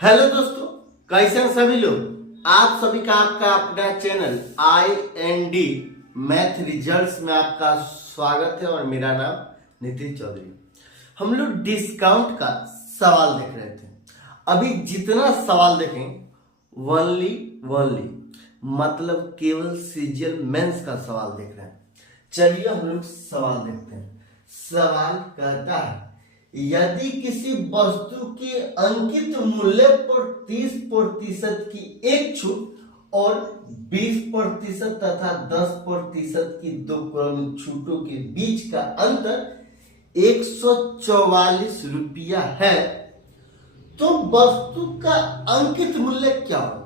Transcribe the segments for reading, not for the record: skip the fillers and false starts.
Hello दोस्तों, कैसे हैं सभी लोग। आप सभी का आपका अपना चैनल IND मैथ रिजल्ट्स में आपका स्वागत है और मेरा नाम नितिन चौधरी। हम लोग डिस्काउंट का सवाल देख रहे थे। अभी जितना सवाल देखें वनली मतलब केवल सीजीएल मेंस का सवाल देख रहे हैं। चलिए हम लोग सवाल देखते हैं। सवाल कहता है, यदि किसी वस्तु के अंकित मूल्य पर 30% की एक छूट और 20% तथा 10% की दो क्रमिक छूटों के बीच का अंतर 144 रुपया है, तो वस्तु का अंकित मूल्य क्या हो।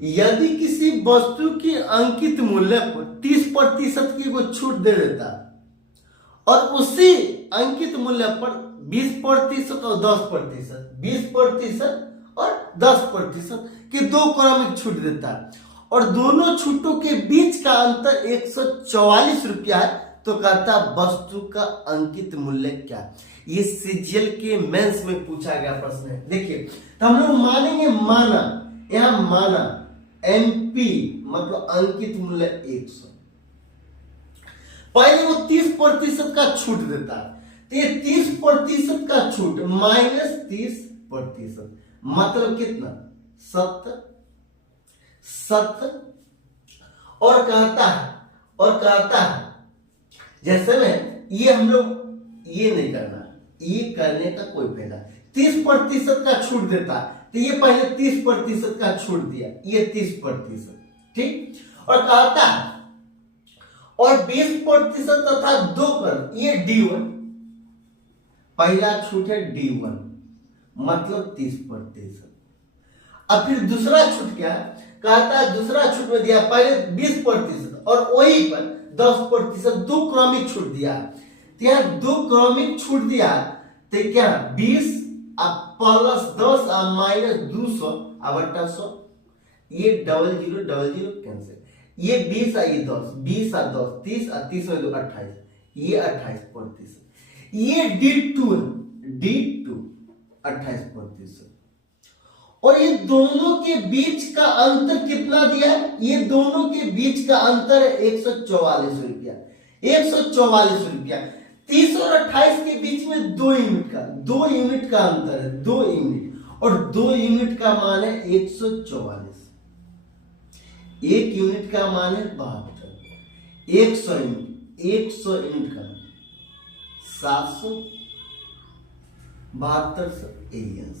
यदि किसी वस्तु के अंकित मूल्य पर 30% की वो छूट दे देता और उसी अंकित मूल्य पर 20% और 10%, 20% और 10% की दो क्रमिक छूट देता है और दोनों छूटों के बीच का अंतर 144 रुपया है, तो कहता वस्तु का अंकित मूल्य क्या। ये सीजीएल के मेंस में पूछा गया प्रश्न है। देखिए, तो हम लोग मानेंगे यहां माना MP मतलब अंकित मूल्य 100। पहले वो 30% का छूट देता है, तो ये 30% का छूट माइनस 30% मतलब कितना 70 और कहता है जैसे में ये हम लोग ये नहीं करना, ये करने का कोई फायदा। 30% का छूट देता है, तो ये पहले 30% का छूट दिया, ये 30%, ठीक। और कहता है और 20% तथा 2 कर ये D1, पहला छूट है D1 मतलब 30%। अब फिर दूसरा छूट क्या है, कहता है दूसरा छूट में दिया पहले 20% और वही पर 10% दो क्रमिक छूट दिया। तो यहाँ दो क्रमिक छूट दिया, तो क्या 20 प्लस 10 माइनस 200 बटा 100, ये 00 कैंसिल, ये 20 ये 10, 20 और 10 30 और 30 में 28, ये 28%, ये D2 28%। और ये दोनों के बीच का अंतर कितना दिया है, ये दोनों के बीच का अंतर है 144 रुपया। 144 रुपया 30 और 28 के बीच में 2 यूनिट का अंतर है, 2 यूनिट, और 2 यूनिट का मान है 144। 1 यूनिट का मान है 72, 100 यूनिट का 772,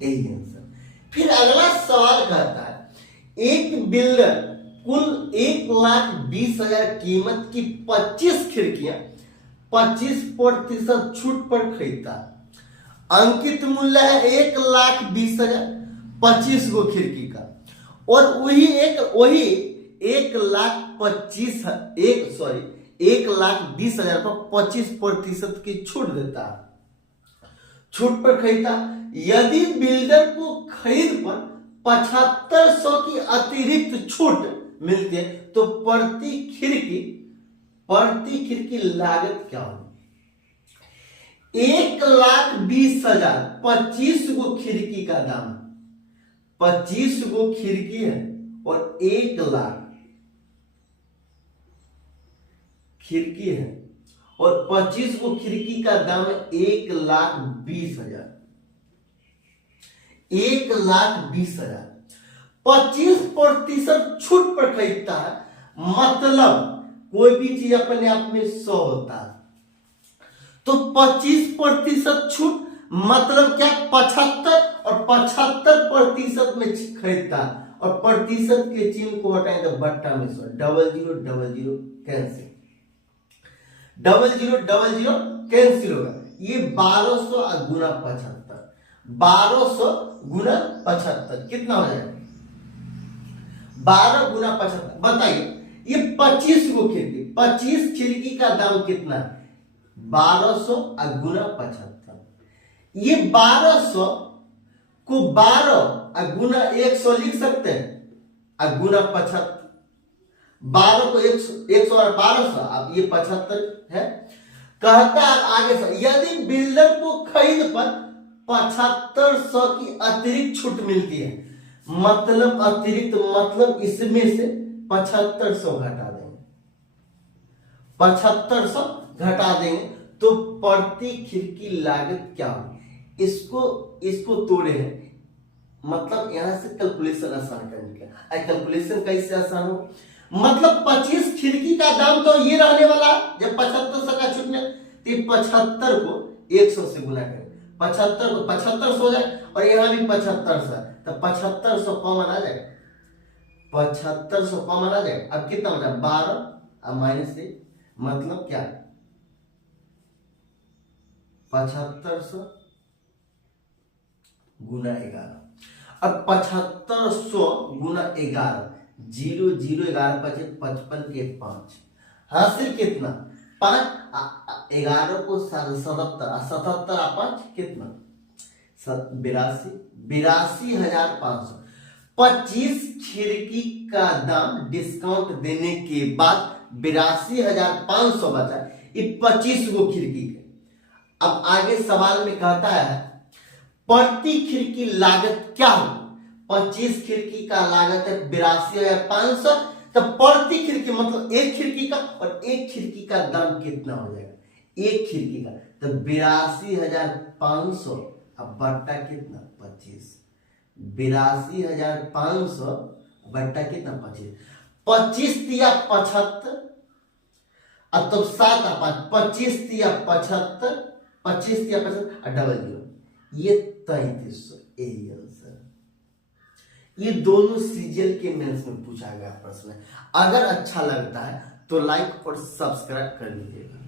यही आंसर। फिर अगला सवाल कहता है, एक बिल्डर कुल 1,20,000 कीमत की 25 खिड़कियां 25% छूट पर खरीदता है। अंकित मूल्य है 1,20,000, 25 गो खिड़की का, और वही 1,20,000 पर 25% की छूट देता है, छूट पर खरीदता। यदि बिल्डर को खरीद पर 7500 की अतिरिक्त छूट मिलती है, तो प्रति खिड़की लागत क्या होगी। 1,20,000 25 गो खिड़की का दाम, 25 गो खिड़की है और 1,00,000 खिड़की है और 25 गो खिड़की का दाम है 1,20,000। 1,20,000 25% छूट पर खरीदता है, मतलब कोई भी चीज अपने आप में 100 होता है, तो 25% छूट मतलब क्या 75, और 75% में खरीदता है, और प्रतिशत के चिन्ह को हटाएं तो बट्टा में 100, 0000 कैंसिल, 0000 कैंसिल होगा। ये 1200 गुना 75, 1200 गुना 75 कितना हो जाएगा, 12 गुना 75। बताइए, ये 25 गो खिड़की, 25 खिड़की का दाम कितना है, 1200 गुना 75। ये 1200 को 12 गुना 100 लिख सकते हैं, गुना 75, 12 को 100 और 1200, अब ये 75 है। कहता है आगे से, यदि बिल्डर को खरीद पर 7500 की अतिरिक्त छूट मिलती है। मतलब अतिरिक्त मतलब इसमें से 7500 घटा देंगे, 7500 घटा देंगे तो प्रति खिड़की लागत क्या होगी, इसको तोड़े हैं। मतलब यहां से कैलकुलेशन आसान करने का, कैलकुलेशन कैसे आसान हो, मतलब 25 खिड़की का दाम तो ये रहने वाला, जब 7500 का छूट में तो 75 को 100 से गुना करें, 75 को 7500 हो जाए और यहाँ भी 7500, तो 7500 कॉमन आ जाएगा, 7500 कॉमन आ जाएगा। अब कितना बचा 12 और माइनस 1, मतलब क्या 7500 गुना 11। अब 7500 गुना 11, 0 0 11 पचे 55 के 5, हासिल कितना 5, 11 को 77, 77 5 कितना 82, 82,500। 25 खिड़की का दाम डिस्काउंट देने के बाद 82,500 बचा, ये 25 गो खिड़की के। अब आगे सवाल में कहता है प्रति खिड़की लागत क्या हो, 25 खिड़की का लागत है 82,500, तो प्रति खिड़की मतलब एक खिड़की का, और एक खिड़की का दाम कितना हो जाएगा, एक खिड़की का तो 82,500 अब बट्टा कितना 25, 82,500 बट्टा कितना 25, 25 तिया 75, अब तो 7 5, 25 तिया 75, 25 तिया 75 और डबल 0, ये 3300 यही आंसर। ये दोनों सीजीएल के मेंस में पूछा गया प्रश्न है। अगर अच्छा लगता है तो लाइक और सब्सक्राइब कर लीजिएगा।